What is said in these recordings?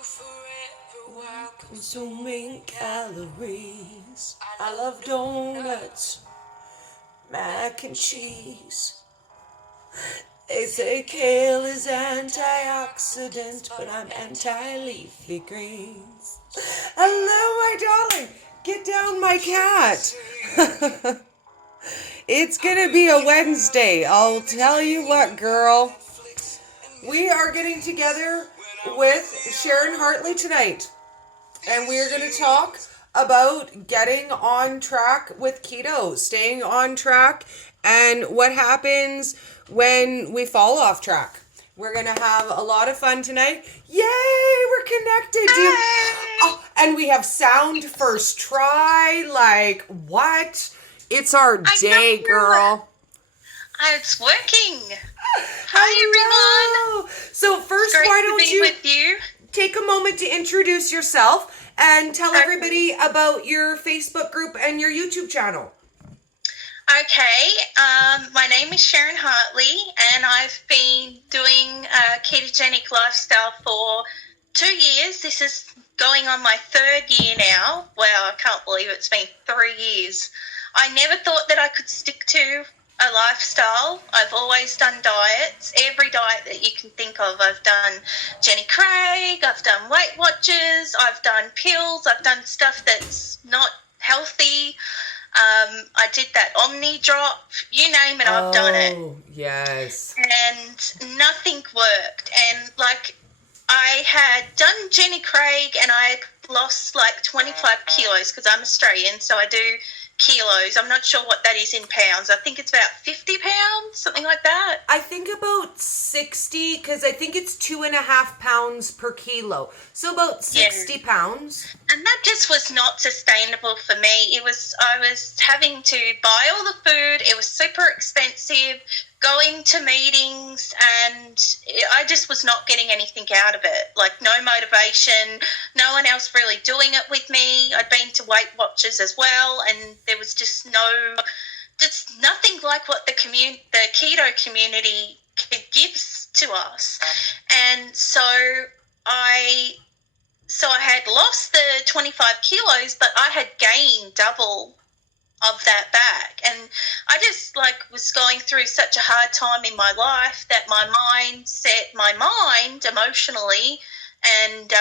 Forever while consuming calories. I love donuts, mac and cheese. They say kale is antioxidant, but I'm anti-leafy greens. Hello, my darling. Get down, my cat. It's gonna be a Wednesday. I'll tell you what, girl. We are getting together with Sharon Hartley tonight, and we are going to talk about getting on track with keto, staying on track, and what happens when we fall off track. We're going to have a lot of fun tonight. Yay, we're connected. Oh, and we have sound first try. Like, what? It's our day, girl. It's working. Hi, everyone. So first, why don't you with you take a moment to introduce yourself and tell everybody about your Facebook group and your YouTube channel. Okay, my name is Sharon Hartley, and I've been doing a ketogenic lifestyle for 2 years. This is going on my 3rd year now. Wow, I can't believe it's been 3 years. I never thought that I could stick to a lifestyle. I've always done diets, every diet that you can think of. I've done Jenny Craig, I've done Weight Watchers, I've done pills, I've done stuff that's not healthy. I did that Omni drop, you name it, I've done it. Oh, yes. And nothing worked. And like, I had done Jenny Craig and I had lost like 25 kilos because I'm Australian, so I do kilos. I'm not sure what that is in pounds. I think it's about 50 pounds, something like that. I think about 60, because I think it's 2.5 pounds per kilo. So about 60 pounds. And that just was not sustainable for me. I was having to buy all the food. It was super expensive, going to meetings, and I just was not getting anything out of it. Like, no motivation, no one else really doing it with me. I'd been to Weight Watchers as well, and there was just nothing like what the keto community gives to us. And so I had lost the 25 kilos, but I had gained double of that back. And I just was going through such a hard time in my life that my mind emotionally, and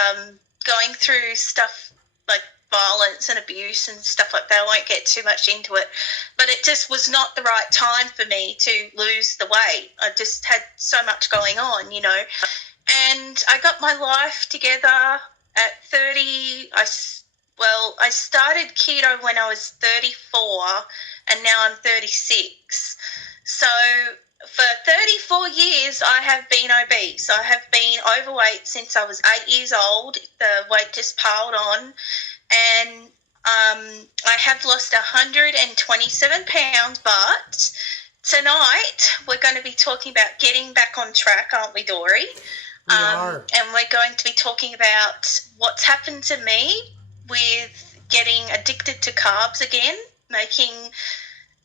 going through stuff like violence and abuse and stuff like that. I won't get too much into it, but it just was not the right time for me to lose the weight. I just had so much going on, and I got my life together at 30. I started keto when I was 34, and now I'm 36. So for 34 years, I have been obese. I have been overweight since I was 8 years old. The weight just piled on, and I have lost 127 pounds, but tonight we're going to be talking about getting back on track, aren't we, Dory? We are. And we're going to be talking about what's happened to me with getting addicted to carbs again, making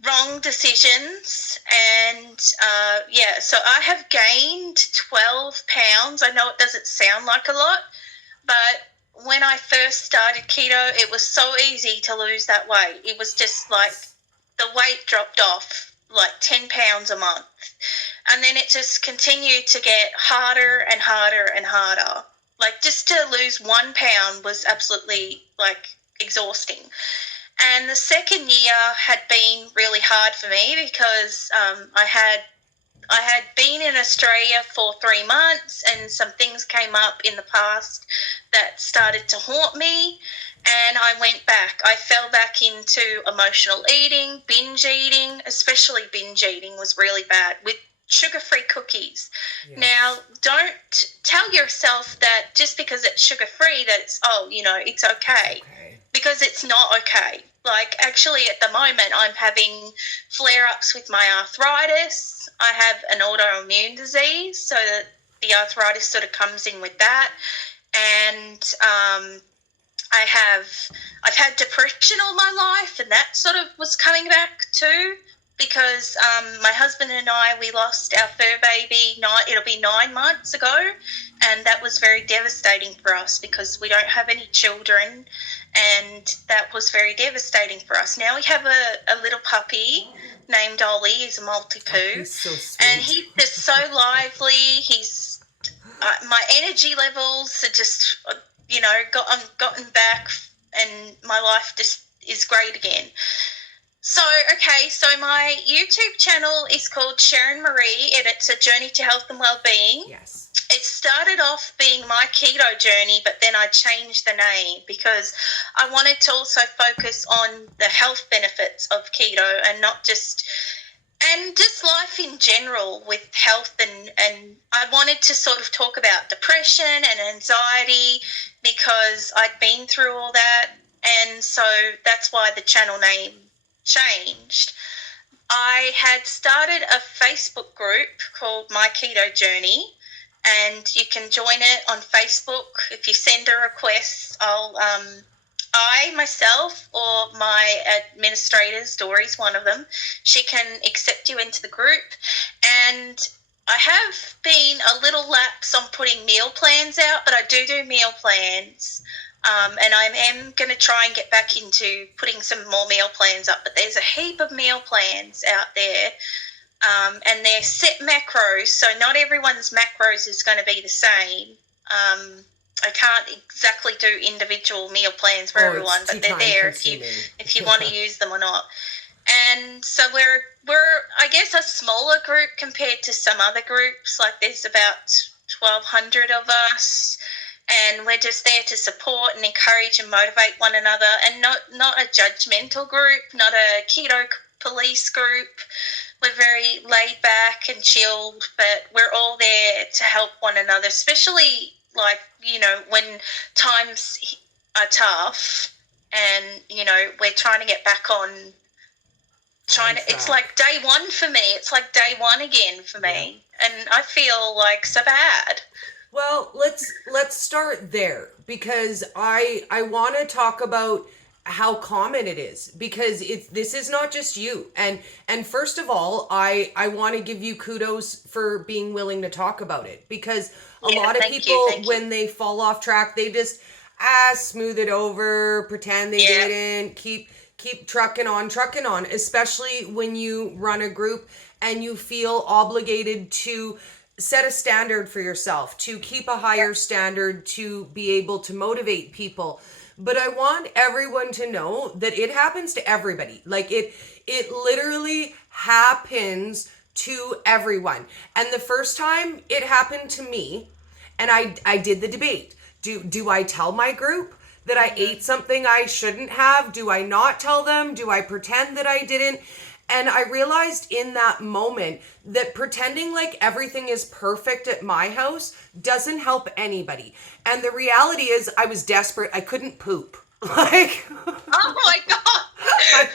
wrong decisions, and so I have gained 12 pounds. I know it doesn't sound like a lot, but when I first started keto, it was so easy to lose that weight. It was just like the weight dropped off like 10 pounds a month, and then it just continued to get harder and harder and harder. Like, just to lose 1 pound was absolutely exhausting. And the second year had been really hard for me because I had been in Australia for 3 months, and some things came up in the past that started to haunt me, and I went back. I fell back into emotional eating, binge eating. Especially binge eating was really bad with sugar-free cookies. Yes. Now, don't tell yourself that just because it's sugar-free that it's okay. Because it's not okay. Like, actually, at the moment, I'm having flare-ups with my arthritis. I have an autoimmune disease, so that the arthritis sort of comes in with that. And I've had depression all my life, and that sort of was coming back too. because my husband and I, we lost our fur baby, it'll be 9 months ago, and that was very devastating for us because we don't have any children, and that was very devastating for us. Now we have a little puppy named Ollie. He's a Maltipoo, He's so sweet. and he's just so lively. He's my energy levels are just, gotten back, and my life just is great again. So my YouTube channel is called Sharon Marie, and it's a journey to health and well-being. Yes. It started off being my keto journey, but then I changed the name because I wanted to also focus on the health benefits of keto and just life in general with health, and I wanted to sort of talk about depression and anxiety because I'd been through all that, and so that's why the channel name changed. I had started a Facebook group called My Keto Journey, and you can join it on Facebook. If you send a request, I myself or my administrators, Dory's one of them, she can accept you into the group. And I have been a little lapse on putting meal plans out, but I do meal plans. And I am going to try and get back into putting some more meal plans up. But there's a heap of meal plans out there, and they're set macros, so not everyone's macros is going to be the same. I can't exactly do individual meal plans for everyone, but they're there if you want to use them or not. And so we're I guess a smaller group compared to some other groups. Like there's about 1,200 of us. And we're just there to support and encourage and motivate one another, and not a judgmental group, not a keto police group. We're very laid back and chilled, but we're all there to help one another, especially when times are tough and, we're trying to get back on it's like day one for me. It's like day one again for me. Yeah. And I feel like so bad. Well, let's start there, because I want to talk about how common it is, because this is not just you. And first of all, I want to give you kudos for being willing to talk about it, because a lot of people, when they fall off track, they just smooth it over, pretend they didn't, keep trucking on, especially when you run a group and you feel obligated to set a standard for yourself, to keep a higher standard, to be able to motivate people. But I want everyone to know that it happens to everybody. Like it literally happens to everyone. And the first time it happened to me, and I did the debate. Do I tell my group that I ate something I shouldn't have? Do I not tell them? Do I pretend that I didn't? And I realized in that moment that pretending like everything is perfect at my house doesn't help anybody. And the reality is I was desperate. I couldn't poop. Oh my God.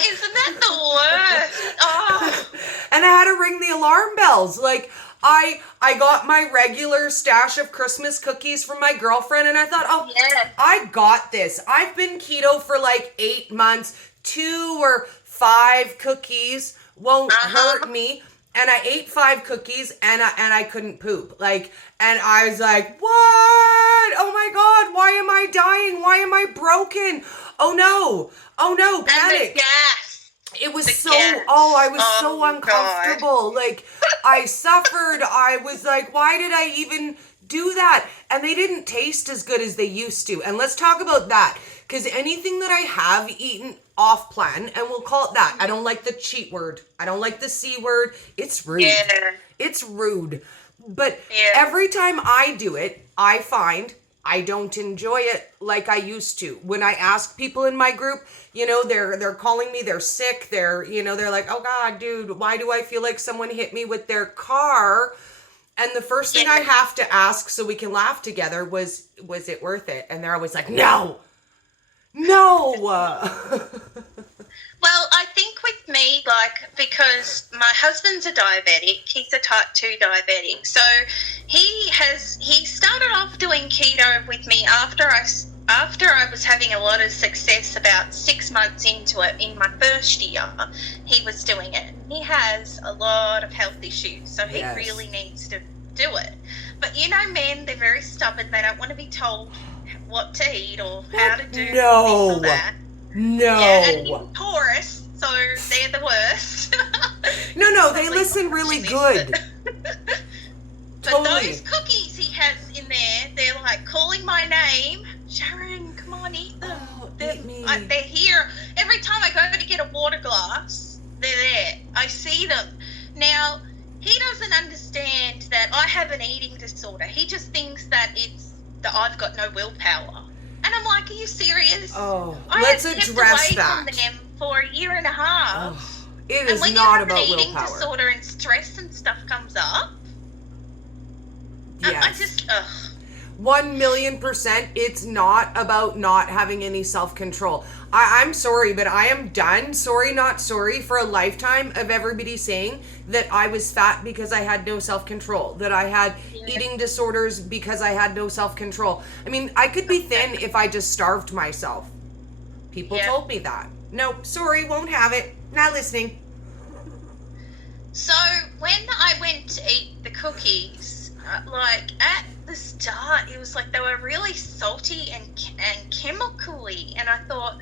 Isn't that the worst? Oh. And I had to ring the alarm bells. Like I got my regular stash of Christmas cookies from my girlfriend, and I thought, I got this. I've been keto for like 8 months. 2 or 5 cookies won't hurt me. And I ate 5 cookies and I couldn't poop. And I was like, what? Oh my God, why am I dying? Why am I broken? Oh no, panic. And the gas. It was I was so uncomfortable. God. I suffered. I was like, why did I even do that? And they didn't taste as good as they used to. And let's talk about that. Because anything that I have eaten off plan, and we'll call it that. I don't like the cheat word. I don't like the C word. It's rude. Yeah. It's rude. But every time I do it, I find I don't enjoy it like I used to. When I ask people in my group, they're calling me, they're sick, they're like, oh God, dude, why do I feel like someone hit me with their car? And the first thing I have to ask so we can laugh together was it worth it? And they're always like, no. Well, I think with me, because my husband's a diabetic, he's a type 2 diabetic. So he started off doing keto with me after I after I was having a lot of success about 6 months into it, in my first year, he was doing it. He has a lot of health issues, so he really needs to do it. But you know, men, they're very stubborn. They don't want to be told what to eat or how to do this or that. No. Yeah, and he's Taurus, so they're the worst. No, they listen really good. But those cookies he has in there, they're like calling my name. Sharon, come on, eat them. Oh, they're here. Every time I go to get a water glass, they're there. I see them. Now, he doesn't understand that I have an eating disorder. He just thinks that it's that I've got no willpower. And I'm like, are you serious? Oh, let's address that. I have kept away from them for a year and a half. Oh, it is not about willpower. And when you have an eating disorder and stress and stuff comes up, yes. I just, 1,000,000%, it's not about not having any self-control. I'm sorry, but I am done, sorry not sorry, for a lifetime of everybody saying that I was fat because I had no self-control, that I had eating disorders because I had no self-control. I mean, I could be thin if I just starved myself. People told me that. Nope, sorry, won't have it. Not listening. So when I went to eat the cookies, like at the start, it was like they were really salty and chemically, and I thought,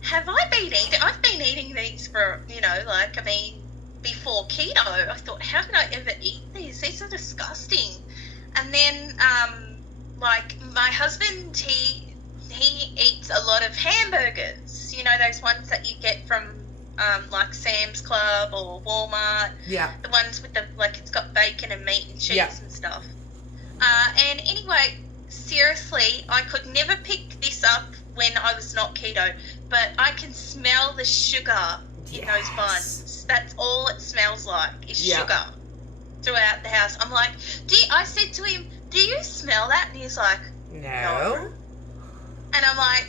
have I been eating? I've been eating these for, before keto. I thought, how could I ever eat these? These are disgusting. And then, my husband, he eats a lot of hamburgers. You know, those ones that you get from like Sam's Club or Walmart. Yeah. The ones with it's got bacon and meat and cheese and stuff. And anyway, seriously, I could never pick this up when I was not keto, but I can smell the sugar in those buns. That's all it smells like is sugar throughout the house. I'm like, I said to him, do you smell that? And he's like, no. And I'm like,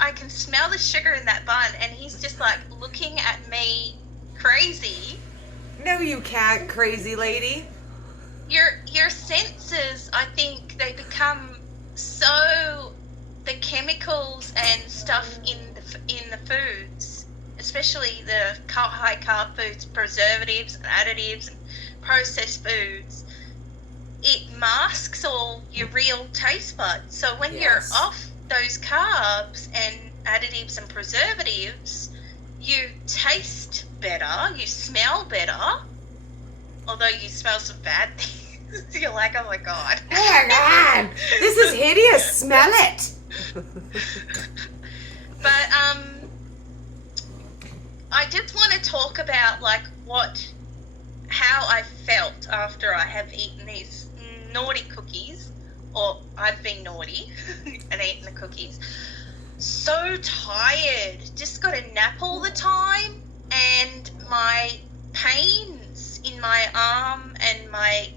I can smell the sugar in that bun. And he's just like looking at me crazy. No, you can't, crazy lady. Your senses, I think, they become so, the chemicals and stuff in the foods, especially the high carb foods, preservatives and additives and processed foods, it masks all your real taste buds. So when you're off those carbs and additives and preservatives, you taste better, you smell better, although you smell some bad things. You're like, oh my god. Oh my god, this is hideous, smell it. But I just want to talk about how I felt after I have eaten these naughty cookies, or I've been naughty and eaten the cookies. So tired, just got a nap all the time, and my pains in my arm and my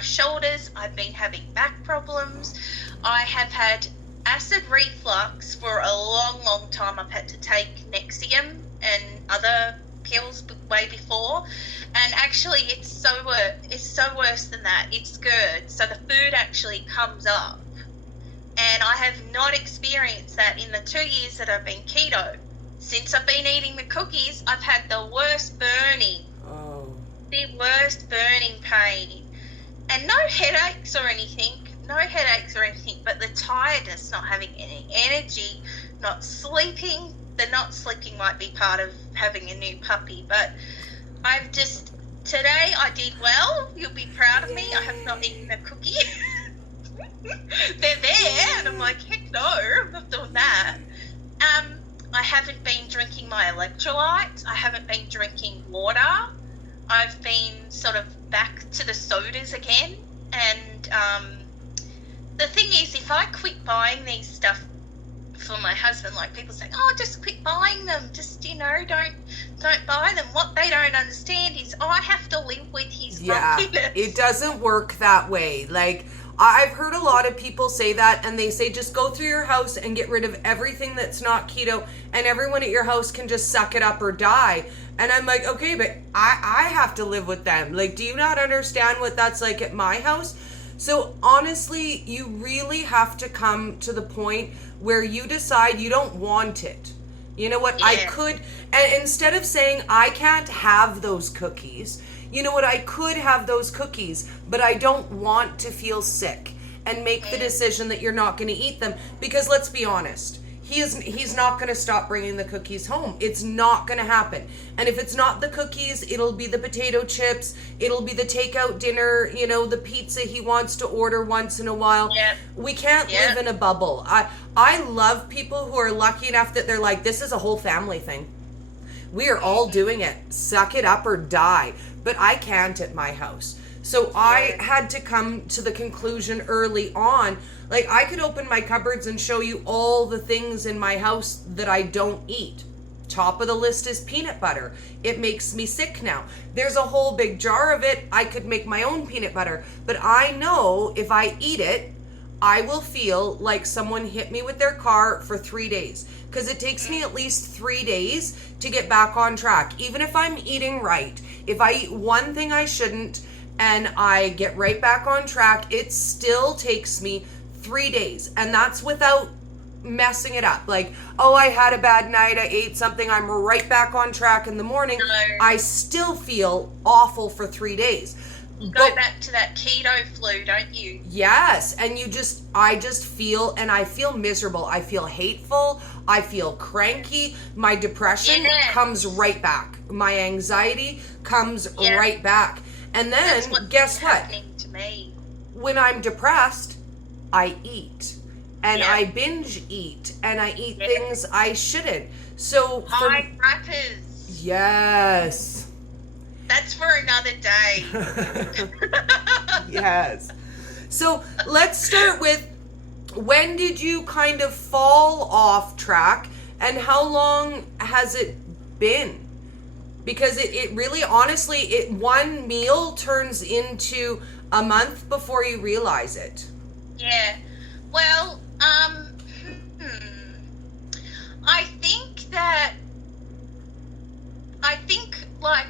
shoulders, I've been having back problems. I have had acid reflux for a long time. I've had to take Nexium and other pills way before, and actually it's so worse than that. It's GERD, so the food actually comes up, and I have not experienced that in the 2 years that I've been keto. Since I've been eating the cookies, I've had the worst burning, the worst burning pain, and no headaches or anything, but the tiredness, not having any energy, not sleeping. The not sleeping might be part of having a new puppy, but today I did well. You'll be proud of me. I have not eaten a cookie. They're there, and I'm like, heck no, I'm not doing that. I haven't been drinking my electrolytes. I haven't been drinking water. I've been sort of back to the sodas again, and the thing is, if I quit buying these stuff for my husband, like people say, just quit buying them, just don't buy them. What they don't understand is I have to live with his grumpiness. It doesn't work that way. Like, I've heard a lot of people say that, and they say just go through your house and get rid of everything that's not keto, and everyone at your house can just suck it up or die. And I'm like, okay, but I have to live with them. Like, do you not understand what that's like at my house? So honestly, you really have to come to the point where you decide you don't want it. You know what? I Yeah. could, and instead of saying I can't have those cookies, you know what? I could have those cookies, but I don't want to feel sick and make the decision that you're not going to eat them, because let's be honest, he's not going to stop bringing the cookies home. It's not going to happen. And if it's not the cookies, it'll be the potato chips, it'll be the takeout dinner, you know, the pizza he wants to order once in a while. Yep. We can't Yep. live in a bubble. I love people who are lucky enough that they're like, this is a whole family thing. We are all doing it. Suck it up or die. But I can't at my house. So I had to come to the conclusion early on, like I could open my cupboards and show you all the things in my house that I don't eat. Top of the list is peanut butter. It makes me sick now. There's a whole big jar of it. I could make my own peanut butter. But I know if I eat it, I will feel like someone hit me with their car for 3 days. Because it takes me at least 3 days to get back on track. Even if I'm eating right, if I eat one thing I shouldn't and I get right back on track, it still takes me 3 days. And that's without messing it up. Like, oh, I had a bad night, I ate something, I'm right back on track in the morning. No. I still feel awful for 3 days. You go back to that keto flu, don't you? Yes, and I just feel, and I feel miserable. I feel hateful. I feel cranky. My depression comes right back. My anxiety comes right back. And then, guess what? Happening to me. When I'm depressed, I eat. And Yeah. I binge eat. And I eat things I shouldn't. So, High crackers. yes. That's for another day. Yes. So let's start with, when did you kind of fall off track and how long has it been? Because it really, honestly, one meal turns into a month before you realize it. Yeah. Well, I think like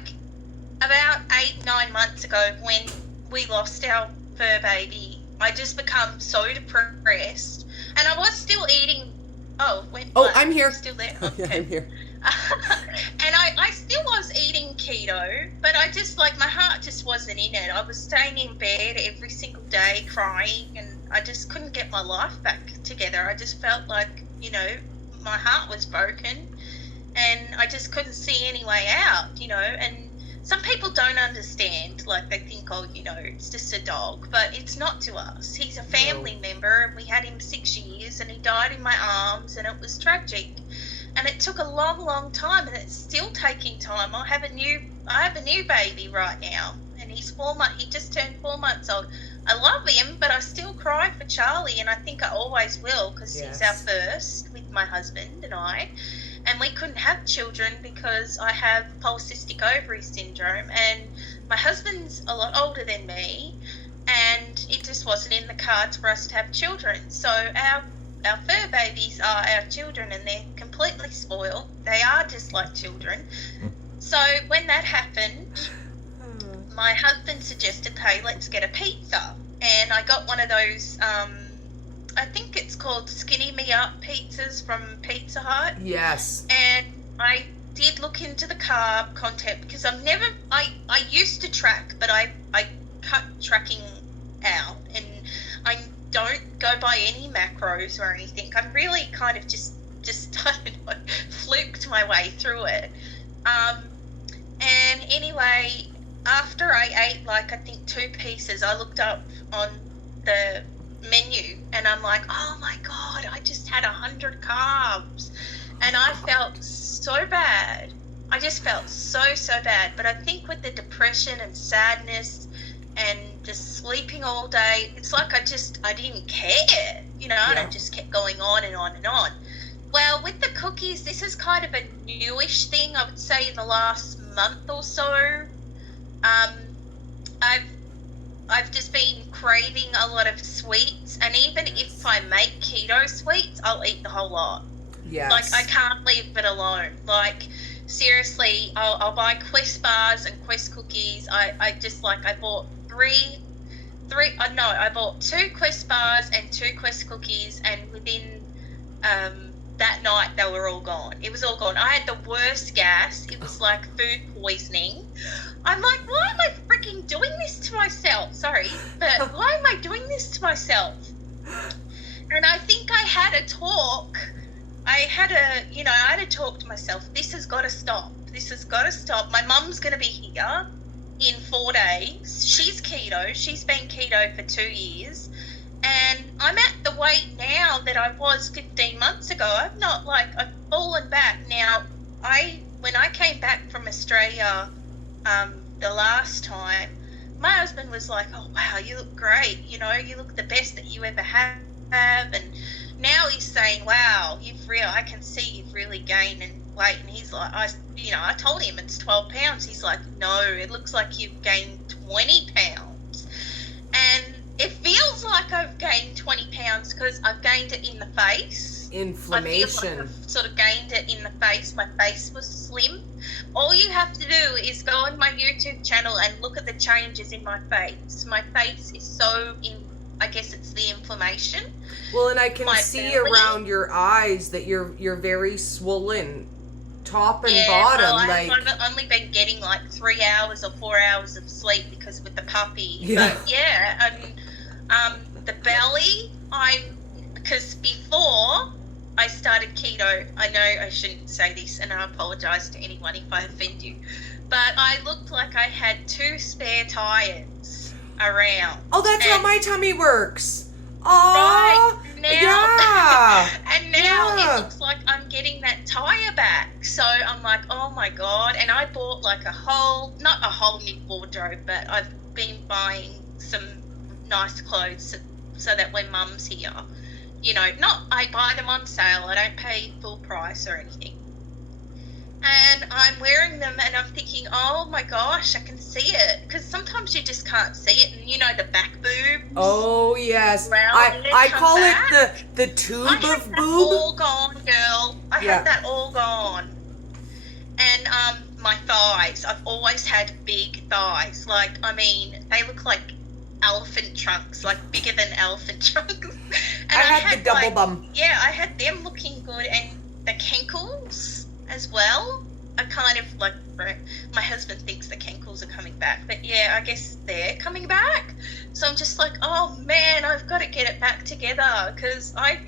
about 8-9 months ago when we lost our fur baby, I just become so depressed, and I was still eating. I'm here. Still there. Yeah, Okay. I'm here. And I still was eating keto, but I just, like, my heart just wasn't in it. I was staying in bed every single day crying, and I just couldn't get my life back together. I just felt like, you know, my heart was broken, and I just couldn't see any way out, you know. And some people don't understand, like, they think, oh, you know, it's just a dog, but it's not to us. He's a family member, and we had him 6 years, and he died in my arms, and it was tragic. And it took a long, long time, and it's still taking time. I have a new baby right now, and he's 4 months. He just turned 4 months old. I love him, but I still cry for Charlie, and I think I always will, because he's our first with my husband and I. And we couldn't have children because I have polycystic ovary syndrome, and my husband's a lot older than me, and it just wasn't in the cards for us to have children. So our fur babies are our children, and they're completely spoiled. They are just like children. So when that happened, my husband suggested, hey, let's get a pizza. And I got one of those, I think it's called Skinny Me Up pizzas from Pizza Hut. Yes. And I did look into the carb content, because I used to track, but I cut tracking out, and I don't go by any macros or anything. I'm really kind of just I don't know, fluked my way through it. And anyway, after I ate, like, I think 2 pieces, I looked up on the menu, and I'm like, oh my God, I just had 100 carbs. And I felt so bad. I just felt so bad. But I think with the depression and sadness and just sleeping all day, it's like I didn't care, you know, and I just kept going on and on and on. Well, with the cookies, this is kind of a newish thing, I would say, in the last month or so. I've just been craving a lot of sweets, and even if I make keto sweets, I'll eat the whole lot. Yes. Like, I can't leave it alone. Like, seriously, I'll buy Quest bars and Quest cookies. I bought 3 I bought 2 Quest bars and 2 Quest cookies, and within that night they were all gone. It was all gone. I had the worst gas. It was like food poisoning. I'm like, why am I freaking doing this to myself? Sorry, but why am I doing this to myself? And I think I had a talk. I had a talk to myself. This has got to stop. This has got to stop. My mum's going to be here in 4 days. She's keto. She's been keto for 2 years. And I'm at the weight now that I was 15 months ago. I've fallen back. Now, when I came back from Australia the last time, my husband was like, oh, wow, you look great. You look the best that you ever have. And now he's saying, wow, I can see you've really gained weight. And he's like, I told him it's 12 pounds. He's like, no, it looks like you've gained 20 pounds. And it feels like I've gained 20 pounds because I've gained it in the face. Inflammation. I feel like I've sort of gained it in the face. My face was slim. All you have to do is go on my YouTube channel and look at the changes in my face. My face is so I guess it's the inflammation. Well, and I can see around your eyes that you're very swollen, top and bottom. Well, I've only been getting like 3 hours or 4 hours of sleep because with the puppy. Yeah. But the belly, because before I started keto, I know I shouldn't say this, and I apologise to anyone if I offend you, but I looked like I had 2 spare tyres around. Oh, that's how my tummy works. Oh, right now, yeah. And now it looks like I'm getting that tire back. So I'm like, oh my God. And I bought like not a whole new wardrobe, but I've been buying some nice clothes so that when Mum's here, I buy them on sale. I don't pay full price or anything. And I'm wearing them and I'm thinking, oh my gosh, I can see it. Because sometimes you just can't see it. And the back boobs. Oh, yes. I call it the tube of boob. All gone, girl. I had that all gone. And my thighs. I've always had big thighs. They look like elephant trunks, like bigger than elephant trunks. And I had the double bum. Yeah, I had them looking good. And the cankles as well. I kind of my husband thinks the cankles are coming back, but yeah, I guess they're coming back. So I'm just like, oh man, I've got to get it back together, because I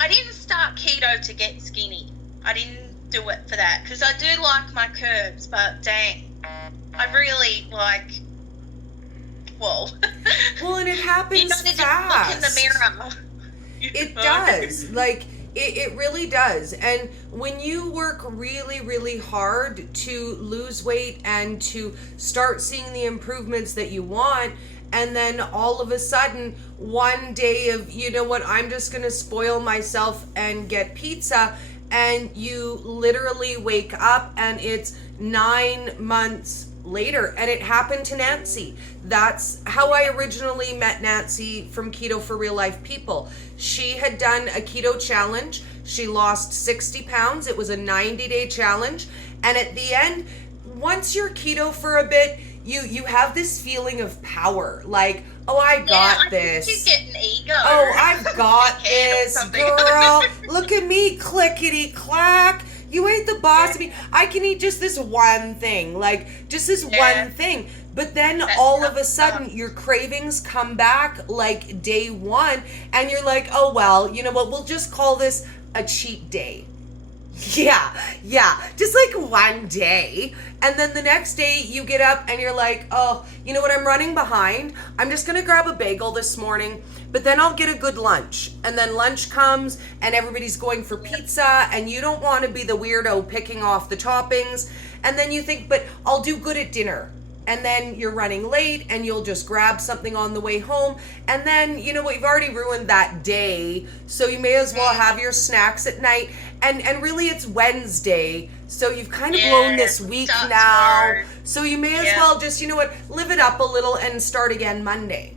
didn't start keto to get skinny. I didn't do it for that, because I do like my curves, but dang, I really whoa. Well, and it happens you know, fast. Look in the mirror. It does. It really does. And when you work really, really hard to lose weight and to start seeing the improvements that you want, and then all of a sudden, one day of, I'm just going to spoil myself and get pizza, and you literally wake up and it's 9 months later. And it happened to Nancy. That's how I originally met Nancy from Keto for Real Life People. She had done a keto challenge. She lost 60 pounds. It was a 90-day challenge. And at the end, once you're keto for a bit, you have this feeling of power. Like, oh, I got this. Think you get an ego. Oh, I've got this, girl. Look at me, clickety clack. You ain't the boss of me. I can eat just this one thing. Just this one thing. But then all of a sudden, your cravings come back like day one. And you're like, oh, well, you know what? We'll just call this a cheat day. Yeah. Just one day. And then the next day you get up and you're like, oh, you know what? I'm running behind. I'm just going to grab a bagel this morning, but then I'll get a good lunch. And then lunch comes and everybody's going for pizza and you don't want to be the weirdo picking off the toppings. And then you think, but I'll do good at dinner. And then you're running late and you'll just grab something on the way home. And then, you know what, you've already ruined that day. So you may as well have your snacks at night. And really it's Wednesday. So you've kind of blown this week now. Hard. So you may as well just, you know what, live it up a little and start again Monday.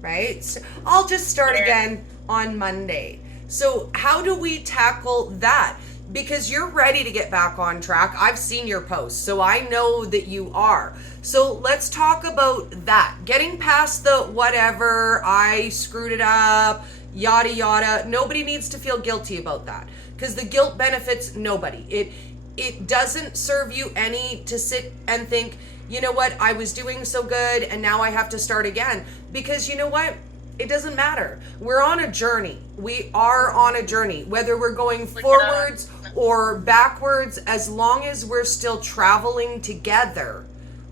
Right? So I'll just start again on Monday. So how do we tackle that? because you're ready to get back on track. I've seen your posts, so I know that you are. So let's talk about that. Getting past the whatever, I screwed it up, yada yada. Nobody needs to feel guilty about that, because the guilt benefits nobody. It doesn't serve you any to sit and think, you know what, I was doing so good and now I have to start again. Because you know what? It doesn't matter. We're on a journey. We are on a journey. Whether we're going forwards or backwards, as long as we're still traveling together,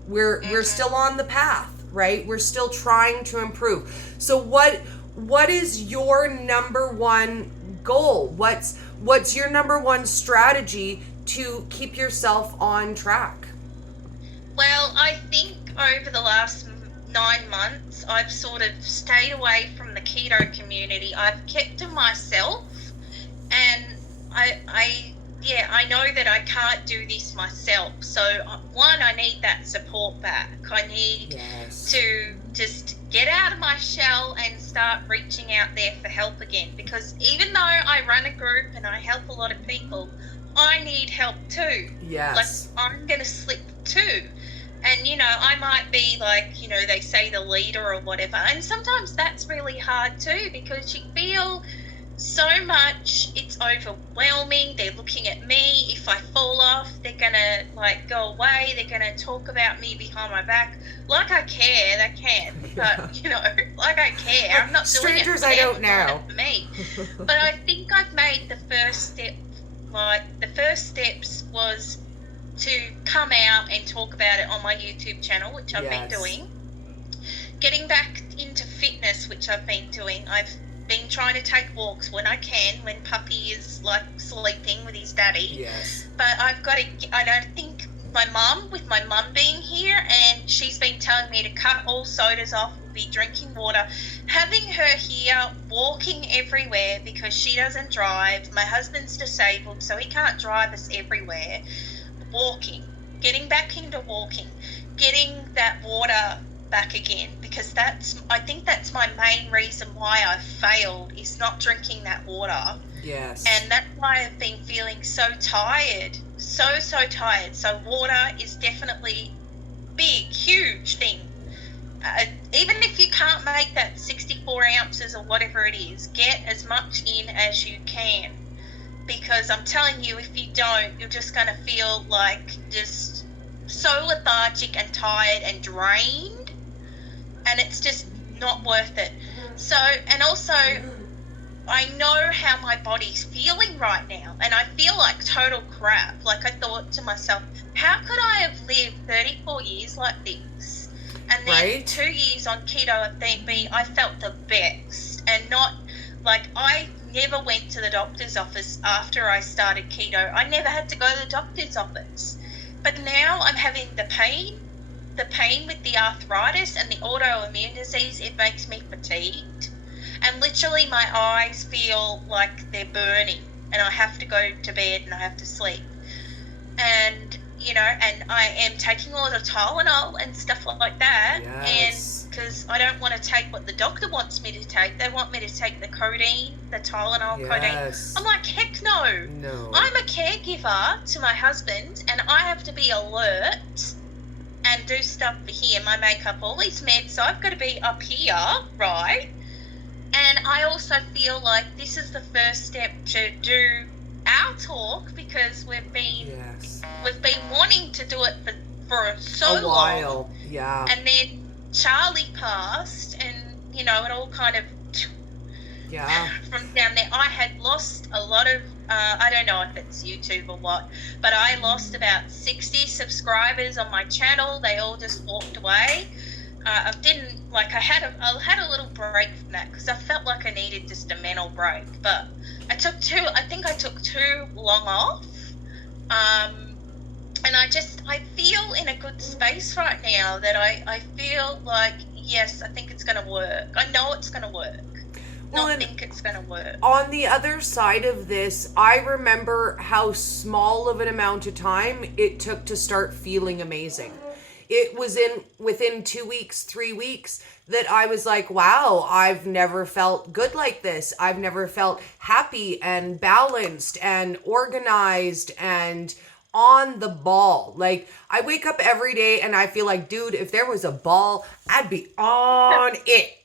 we're still on the path, right? We're still trying to improve. So what is your number one goal? What's your number one strategy to keep yourself on track? Well, I think over the last 9 months, I've sort of stayed away from the keto community. I've kept to myself, and I know that I can't do this myself. So one, I need that support back. I need to just get out of my shell and start reaching out there for help again. Because even though I run a group and I help a lot of people, I need help too. Yes. Like, I'm going to slip too. And, you know, I might be like, you know, they say the leader or whatever. And sometimes that's really hard too, because you feel so much, it's overwhelming. They're looking at me. If I fall off, they're going to, like, go away. They're going to talk about me behind my back. Like I care, they can. But, you know, like I care. I'm not doing it for strangers them, I don't I'm know. doing it for me. But I think I've made the first step. Like, the first steps was to come out and talk about it on my YouTube channel, which I've been doing. Getting back into fitness, which I've been doing. I've been trying to take walks when I can, when puppy is like sleeping with his daddy. Yes. But I've got to, I don't think with my mum being here, and she's been telling me to cut all sodas off and be drinking water. Having her here, walking everywhere, because she doesn't drive. My husband's disabled, so he can't drive us everywhere. Walking, getting back into walking, getting that water back again, because I think that's my main reason why I failed, is not drinking that water. Yes. And that's why I've been feeling so tired, so tired. So water is definitely big, huge thing. Even if you can't make that 64 ounces or whatever it is, get as much in as you can. Because I'm telling you, if you don't, you're just going to feel like just so lethargic and tired and drained. And it's just not worth it. So, and also, I know how my body's feeling right now. And I feel like total crap. Like, I thought to myself, how could I have lived 34 years like this? And then 2 years on keto, I felt the best. And not, like, I never went to the doctor's office after I started keto. I never had to go to the doctor's office. But now I'm having the pain with the arthritis and the autoimmune disease. It makes me fatigued. And literally my eyes feel like they're burning, and I have to go to bed and I have to sleep. And, you know, and I am taking all the Tylenol and stuff like that. Yes. And because I don't want to take what the doctor wants me to take. They want me to take the codeine, the Tylenol codeine. I'm like, heck no. No. I'm a caregiver to my husband, and I have to be alert and do stuff for him. I make up all these meds, so I've got to be up here, right? And I also feel like this is the first step to do our talk, because we've been wanting to do it for so long. A while, yeah. And then Charlie passed, and, you know, it all kind of from down there. I had lost a lot of I don't know if it's YouTube or what, but I lost about 60 subscribers on my channel. They all just walked away. I had a little break from that, because I felt like I needed just a mental break, but I took too long off. And I feel in a good space right now, that I feel like, yes, I think it's going to work. I know it's going to work. I think it's going to work. On the other side of this, I remember how small of an amount of time it took to start feeling amazing. it was within 2 weeks, 3 weeks that I was like, wow, I've never felt good like this. I've never felt happy and balanced and organized and on the ball. Like, I wake up every day and I feel like, dude, if there was a ball, I'd be on it.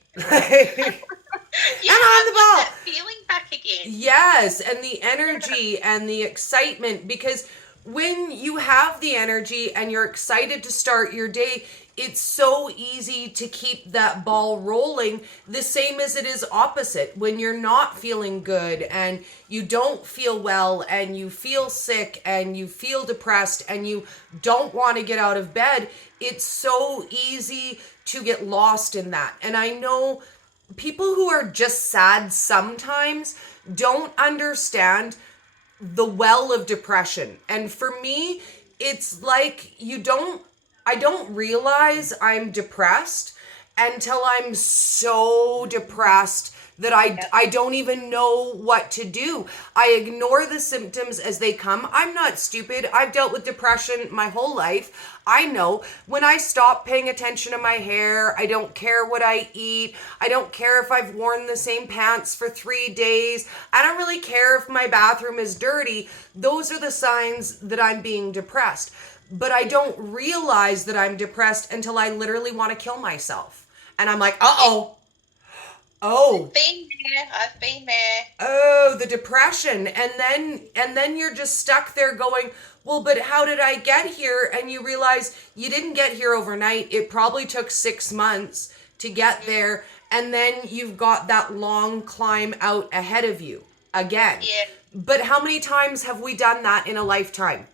Yeah, I'm on the ball. that feeling back again. Yes, and the energy and the excitement, because when you have the energy and you're excited to start your day, it's so easy to keep that ball rolling, the same as it is opposite. When you're not feeling good and you don't feel well and you feel sick and you feel depressed and you don't want to get out of bed, it's so easy to get lost in that. And I know people who are just sad sometimes don't understand the well of depression. And for me, it's like I don't realize I'm depressed until I'm so depressed that I don't even know what to do. I ignore the symptoms as they come. I'm not stupid. I've dealt with depression my whole life. I know when I stop paying attention to my hair, I don't care what I eat. I don't care if I've worn the same pants for 3 days. I don't really care if my bathroom is dirty. Those are the signs that I'm being depressed. But I don't realize that I'm depressed until I literally want to kill myself. And I'm like, oh. I've been there. Oh, the depression. And then you're just stuck there going, well, but how did I get here? And you realize you didn't get here overnight. It probably took 6 months to get there. And then you've got that long climb out ahead of you again. Yeah. But how many times have we done that in a lifetime?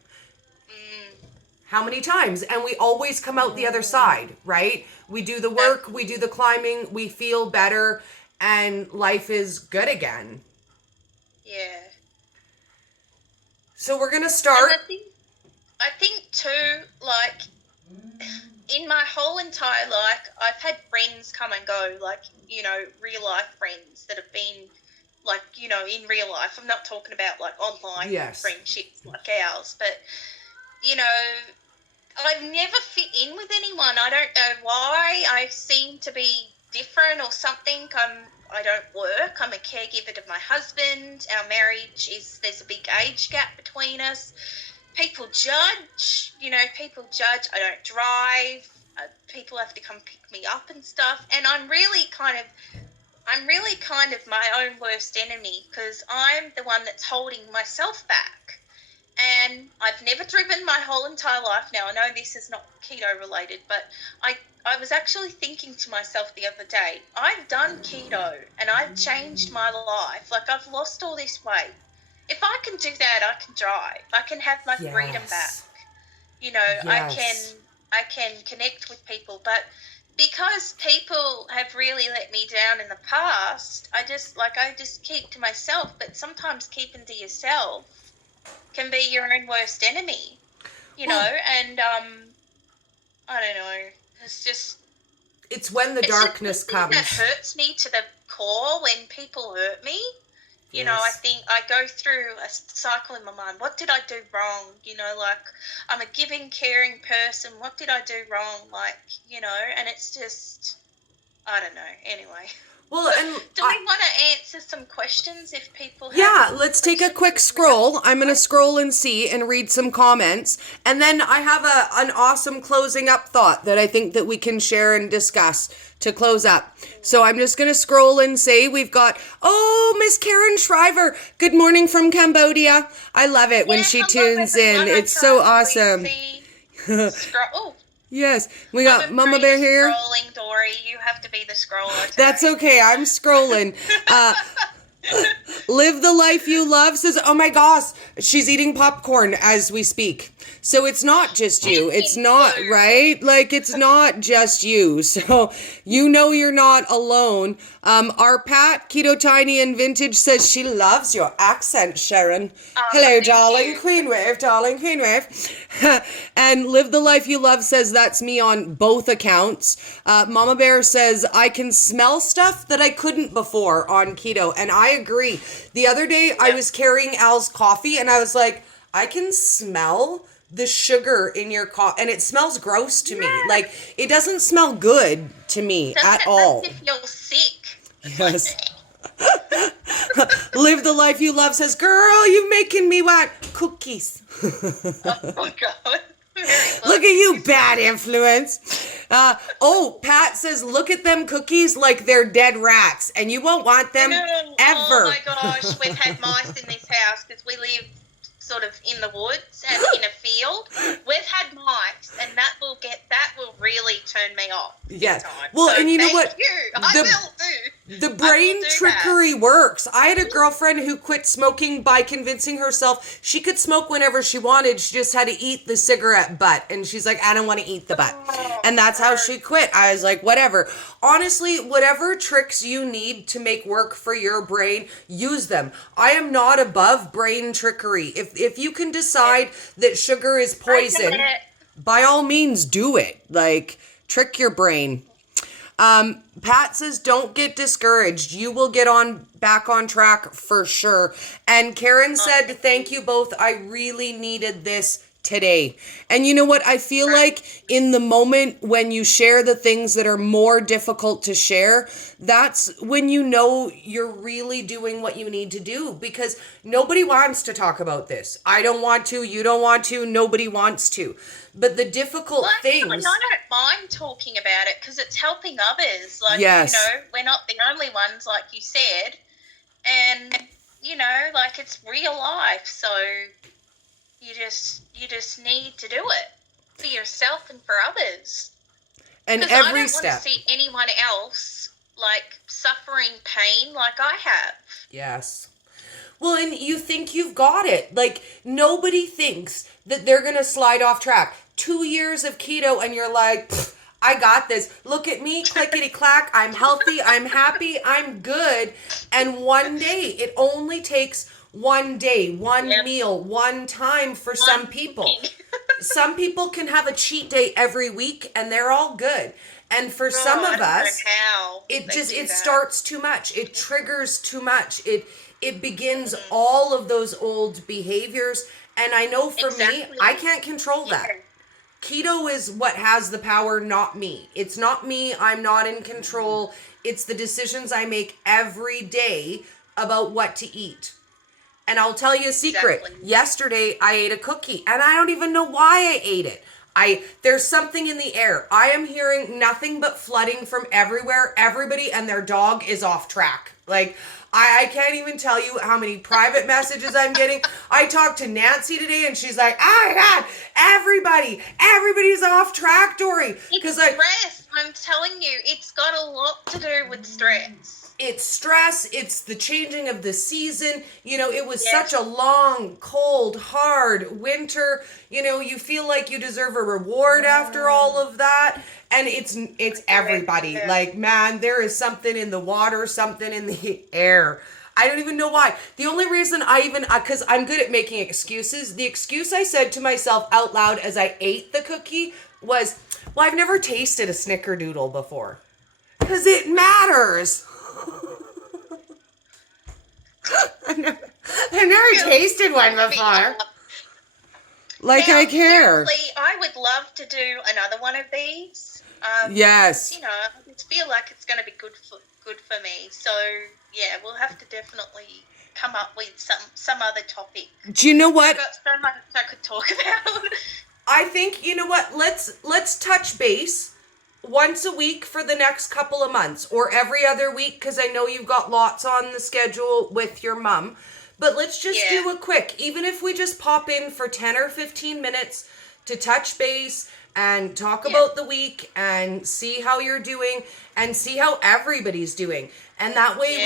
How many times? And we always come out the other side, right? We do the work, we do the climbing, we feel better, and life is good again. Yeah. So we're going to start. And I think too, like, in my whole entire life, I've had friends come and go, like, you know, real life friends that have been, like, you know, in real life. I'm not talking about, like, online friendships like ours, but, you know, I've never fit in with anyone. I don't know why. I seem to be different or something. I don't work. I'm a caregiver to my husband. Our marriage there's a big age gap between us. People judge, I don't drive. People have to come pick me up and stuff. And I'm really kind of my own worst enemy, because I'm the one that's holding myself back. And I've never driven my whole entire life. Now, I know this is not keto related, but I was actually thinking to myself the other day, I've done keto and I've changed my life. Like, I've lost all this weight. If I can do that, I can drive. I can have my freedom back. You know, Yes. I can connect with people. But because people have really let me down in the past, I just keep to myself. But sometimes keeping to yourself can be your own worst enemy, you know, and I don't know. It's when the darkness comes. That hurts me to the core when people hurt me. You know, I think I go through a cycle in my mind. What did I do wrong? You know, like, I'm a giving, caring person. What did I do wrong? Like, you know, and it's just, I don't know. Anyway. Well, and do we want to answer some questions if people have? Yeah, let's take a quick scroll. I'm going to scroll and see and read some comments. And then I have an awesome closing up thought that I think that we can share and discuss to close up. So I'm just going to scroll and say we've got, Miss Karen Shriver. Good morning from Cambodia. I love it when she tunes in. It's so awesome. Yes, we got Mama Bear here. Scrolling, Dory. You have to be the scroller today. That's okay. I'm scrolling. Live the life you love says, oh my gosh, she's eating popcorn as we speak. So it's not just you. It's not, right? Like, it's not just you. So you know you're not alone. Our Pat, Keto Tiny and Vintage says she loves your accent, Sharon. Hello, darling. You. Queen wave, darling. Queen wave. And Live the Life You Love says that's me on both accounts. Mama Bear says I can smell stuff that I couldn't before on keto. And I agree. The other day I was carrying Al's coffee and I was like, I can smell the sugar in your coffee, and it smells gross to me. Yeah. Like, it doesn't smell good to me Doesn't at all. Makes you feel sick. It's Yes. like, Live the life you love says, girl, you making me want cookies. oh my God. Look at you, bad influence. Pat says, look at them cookies like they're dead rats, and you won't want them ever. Oh my gosh, we've had mice in this house because we live sort of in the woods and in a field. We've had mice, and that will really turn me off. Yes. Time. Well, so and you know thank what? You. I will do. The brain do trickery works. I had a girlfriend who quit smoking by convincing herself she could smoke whenever she wanted. She just had to eat the cigarette butt. And she's like, I don't want to eat the butt. And that's how she quit. I was like, whatever. Honestly, whatever tricks you need to make work for your brain, use them. I am not above brain trickery. If you can decide that sugar is poison, by all means do it. Like, trick your brain. Pat says, don't get discouraged. You will get back on track for sure. And Karen said, thank you both. I really needed this today. And you know what? I feel like in the moment when you share the things that are more difficult to share, that's when you know you're really doing what you need to do, because nobody wants to talk about this. I don't want to. You don't want to. Nobody wants to. But the difficult things... I don't mind talking about it because it's helping others. Like, yes. We're not the only ones, like you said. And, like, it's real life. So you just need to do it for yourself and for others. And every I don't want to see anyone else, like, suffering pain like I have. Yes. Well, and you think you've got it. Like, nobody thinks that they're going to slide off track. 2 years of keto and you're like, I got this. Look at me, clickety clack. I'm healthy. I'm happy. I'm good. And one day, it only takes one day, one meal, one time for some people. Some people can have a cheat day every week and they're all good. And for some of us, it starts too much. It triggers too much. It begins all of those old behaviors. And I know for me, I can't control that. Keto is what has the power, not me. It's not me. I'm not in control. It's the decisions I make every day about what to eat. And I'll tell you a secret. Exactly. Yesterday, I ate a cookie, and I don't even know why I ate it. There's something in the air. I am hearing nothing but flooding from everywhere. Everybody and their dog is off track. Like, I can't even tell you how many private messages I'm getting. I talked to Nancy today, and she's like, oh my God, everybody's off track, Dory. It's stress. I'm telling you, it's got a lot to do with stress. It's stress. It's the changing of the season. It was such a long, cold, hard winter. You feel like you deserve a reward after all of that. And it's everybody. Yeah. Like, man, there is something in the water, something in the air. I don't even know why. The only reason because I'm good at making excuses. The excuse I said to myself out loud as I ate the cookie was, well, I've never tasted a snickerdoodle before. Because it matters. I've never tasted one before. Like, now, I care. I would love to do another one of these. Yes. I just feel like it's going to be good for me. So yeah, we'll have to definitely come up with some other topic. Do you know what? I've got so much I could talk about. I think, you know what? Let's touch base once a week for the next couple of months, or every other week, because I know you've got lots on the schedule with your mom. But let's just do a quick, even if we just pop in for 10 or 15 minutes to touch base and talk about the week and see how you're doing and see how everybody's doing. And that way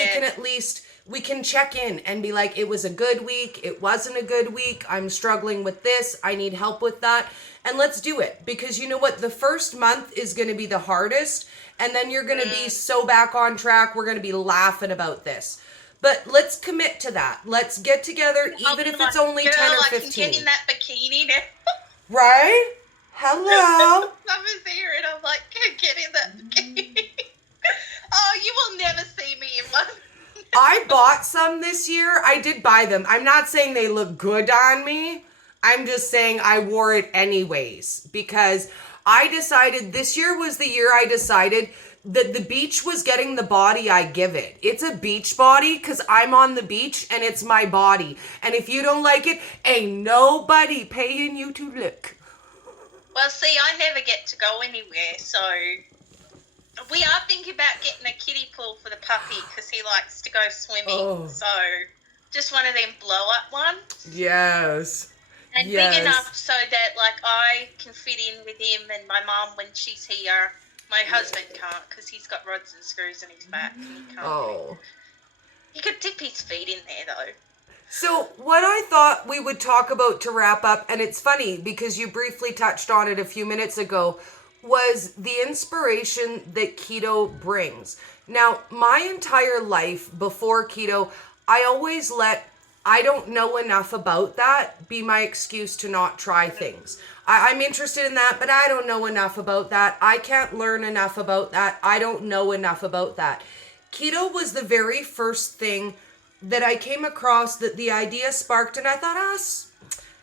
we can check in and be like, it was a good week. It wasn't a good week. I'm struggling with this. I need help with that. And let's do it, because you know what? The first month is going to be the hardest, and then you're going to be so back on track. We're going to be laughing about this. But let's commit to that. Let's get together, even if it's only 10 or 15. I can get in that bikini now. Right? Hello. I was here and I'm like, get in that bikini. Oh, you will never see me in one. I bought some this year. I did buy them. I'm not saying they look good on me, I'm just saying I wore it anyways because I decided this year was the year I decided that the beach was getting the body I give it. It's a beach body because I'm on the beach and it's my body. And if you don't like it, ain't nobody paying you to look. Well, see, I never get to go anywhere, so we are thinking about getting a kiddie pool for the puppy because he likes to go swimming. Oh. So just one of them blow-up ones. Yes. And yes. big enough so that, like, I can fit in with him and my mum when she's here. My husband can't because he's got rods and screws in his back. And he can't. Oh. He could dip his feet in there, though. So what I thought we would talk about to wrap up, and it's funny because you briefly touched on it a few minutes ago, was the inspiration that keto brings. Now, my entire life before keto, I always let I don't know enough about that be my excuse to not try things. I'm interested in that, but I don't know enough about that. I can't learn enough about that. I don't know enough about that. Keto was the very first thing that I came across that the idea sparked, and I thought,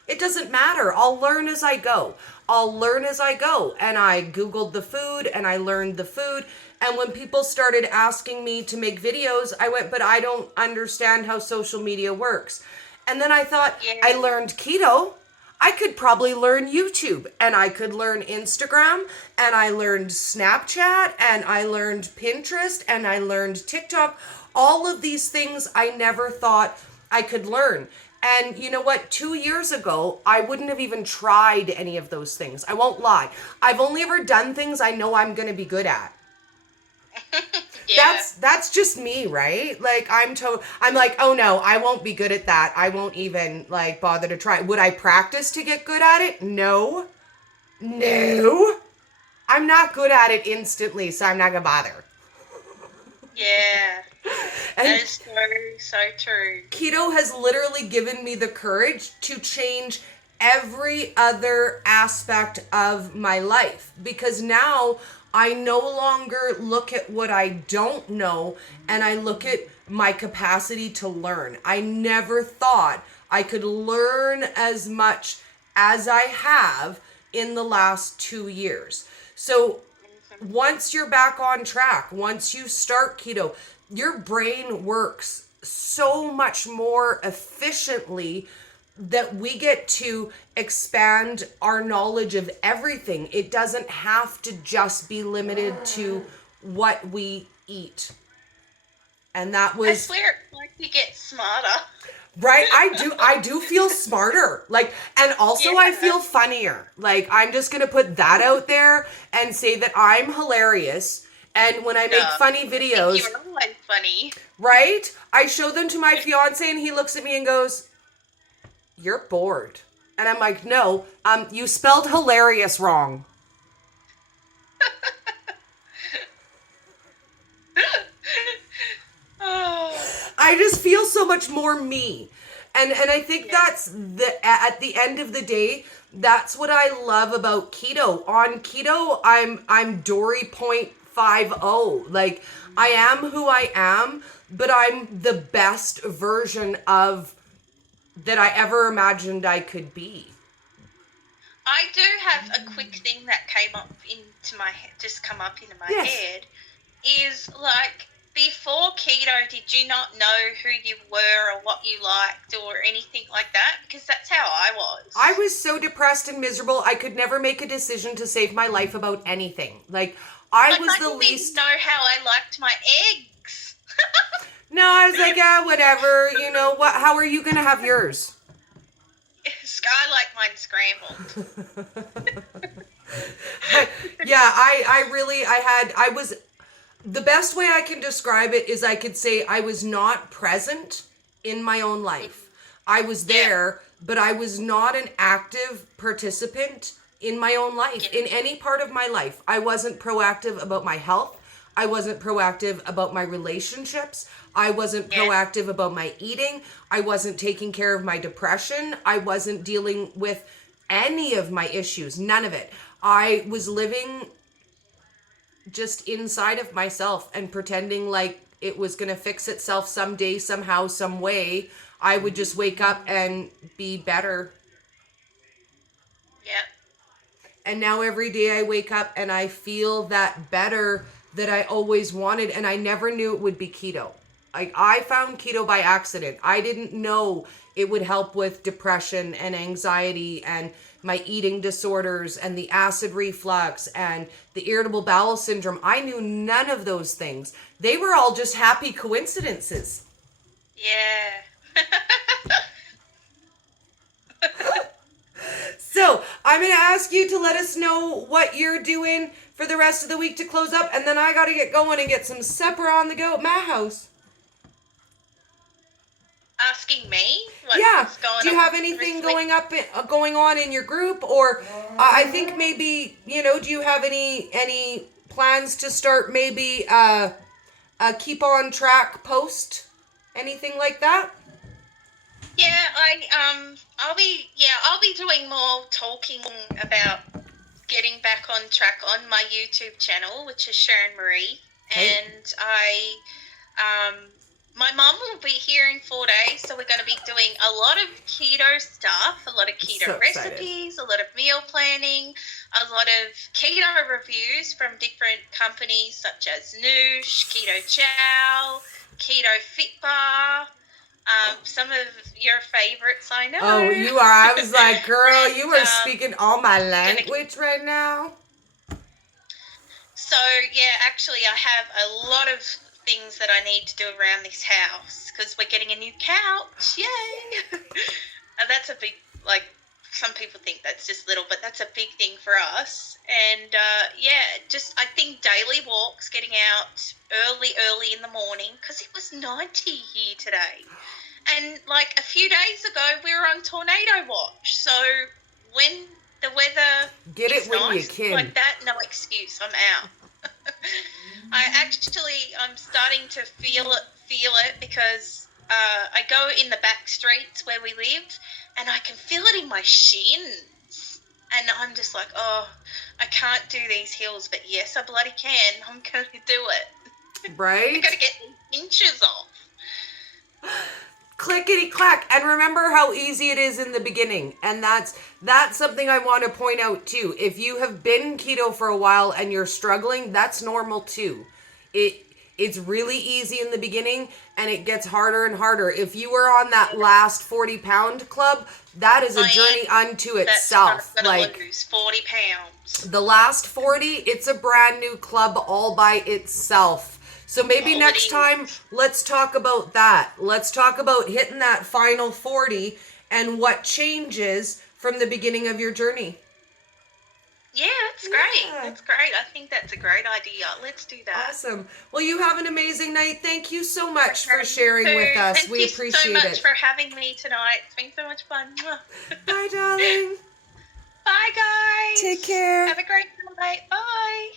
it doesn't matter. I'll learn as I go. And I Googled the food and I learned the food. And when people started asking me to make videos, I went, but I don't understand how social media works. And then I thought, I learned keto. I could probably learn YouTube, and I could learn Instagram, and I learned Snapchat, and I learned Pinterest, and I learned TikTok. All of these things I never thought I could learn. And you know what? 2 years ago, I wouldn't have even tried any of those things. I won't lie. I've only ever done things I know I'm going to be good at. That's just me, right? Like I'm like, oh no, I won't be good at that. I won't even like bother to try. Would I practice to get good at it? No. I'm not good at it instantly, so I'm not gonna bother. Yeah. That is so true. Keto has literally given me the courage to change every other aspect of my life because now I no longer look at what I don't know and I look at my capacity to learn. I never thought I could learn as much as I have in the last 2 years. So once you're back on track, once you start keto, your brain works so much more efficiently that we get to expand our knowledge of everything. It doesn't have to just be limited to what we eat. And that was... I swear it's like you get smarter. Right? I do feel smarter. Like, and also I feel funnier. Like, I'm just going to put that out there and say that I'm hilarious. And when I make funny videos... You're always funny. Right? I show them to my fiance and he looks at me and goes, "You're bored." And I'm like, "No, you spelled hilarious wrong." I just feel so much more me. And I think that's at the end of the day, that's what I love about keto. On keto, I'm Dory 0.50. Like, I am who I am, but I'm the best version of that I ever imagined I could be. I do have a quick thing that came up into my head, just come up into my head, is like, before keto, did you not know who you were or what you liked or anything like that? Because that's how I was. I was so depressed and miserable, I could never make a decision to save my life about anything. Like, I was the least... I didn't know how I liked my eggs. No, I was like, whatever. You know what? How are you gonna have yours? I like mine scrambled. Yeah, I was. The best way I can describe it is I could say I was not present in my own life. I was there, but I was not an active participant in my own life, in any part of my life. I wasn't proactive about my health. I wasn't proactive about my relationships. I wasn't proactive about my eating. I wasn't taking care of my depression. I wasn't dealing with any of my issues. None of it. I was living just inside of myself and pretending like it was going to fix itself someday, somehow, some way. I would just wake up and be better. And now every day I wake up and I feel that better that I always wanted. And I never knew it would be keto. I found keto by accident. I didn't know it would help with depression and anxiety and my eating disorders and the acid reflux and the irritable bowel syndrome. I knew none of those things. They were all just happy coincidences. Yeah. So I'm going to ask you to let us know what you're doing for the rest of the week to close up. And then I got to get going and get some supper on the go at my house. Asking me? Yeah. Do you have anything going on in your group? Or I think maybe, do you have any plans to start maybe a keep on track post? Anything like that? Yeah, I'll be doing more talking about getting back on track on my YouTube channel, which is Sharon Marie. Okay. And my mum will be here in 4 days, so we're going to be doing a lot of keto stuff, a lot of keto recipes, a lot of meal planning, a lot of keto reviews from different companies such as Noosh, Keto Chow, Keto Fit Bar, some of your favorites, I know. Oh, you are. I was like, girl, you are speaking all my language right now. So, yeah, actually, I have a lot of things that I need to do around this house because we're getting a new couch. Yay! And that's a big, some people think that's just little, but that's a big thing for us. And, I think daily walks, getting out early in the morning because it was 90 here today. And, a few days ago, we were on tornado watch. So when the weather Get is it when nice, you can. like that, no excuse, I'm out. I'm starting to feel it because I go in the back streets where we live and I can feel it in my shins. And I'm just like, oh, I can't do these hills, but yes, I bloody can. I'm going to do it. Right? I'm going to get these inches off. Clickety clack. And remember how easy it is in the beginning. And that's something I want to point out too. If you have been keto for a while and you're struggling, that's normal too. It's really easy in the beginning and it gets harder and harder. If you were on that last 40-pound club, that is a journey unto itself. I'm gonna lose 40 pounds. The last 40, it's a brand new club all by itself. So maybe next time, let's talk about that. Let's talk about hitting that final 40 and what changes from the beginning of your journey. Yeah, that's great. That's great. I think that's a great idea. Let's do that. Awesome. Well, you have an amazing night. Thank you so much for sharing with us. We appreciate it. Thank you so much for having me tonight. It's been so much fun. Bye, darling. Bye, guys. Take care. Have a great night. Bye.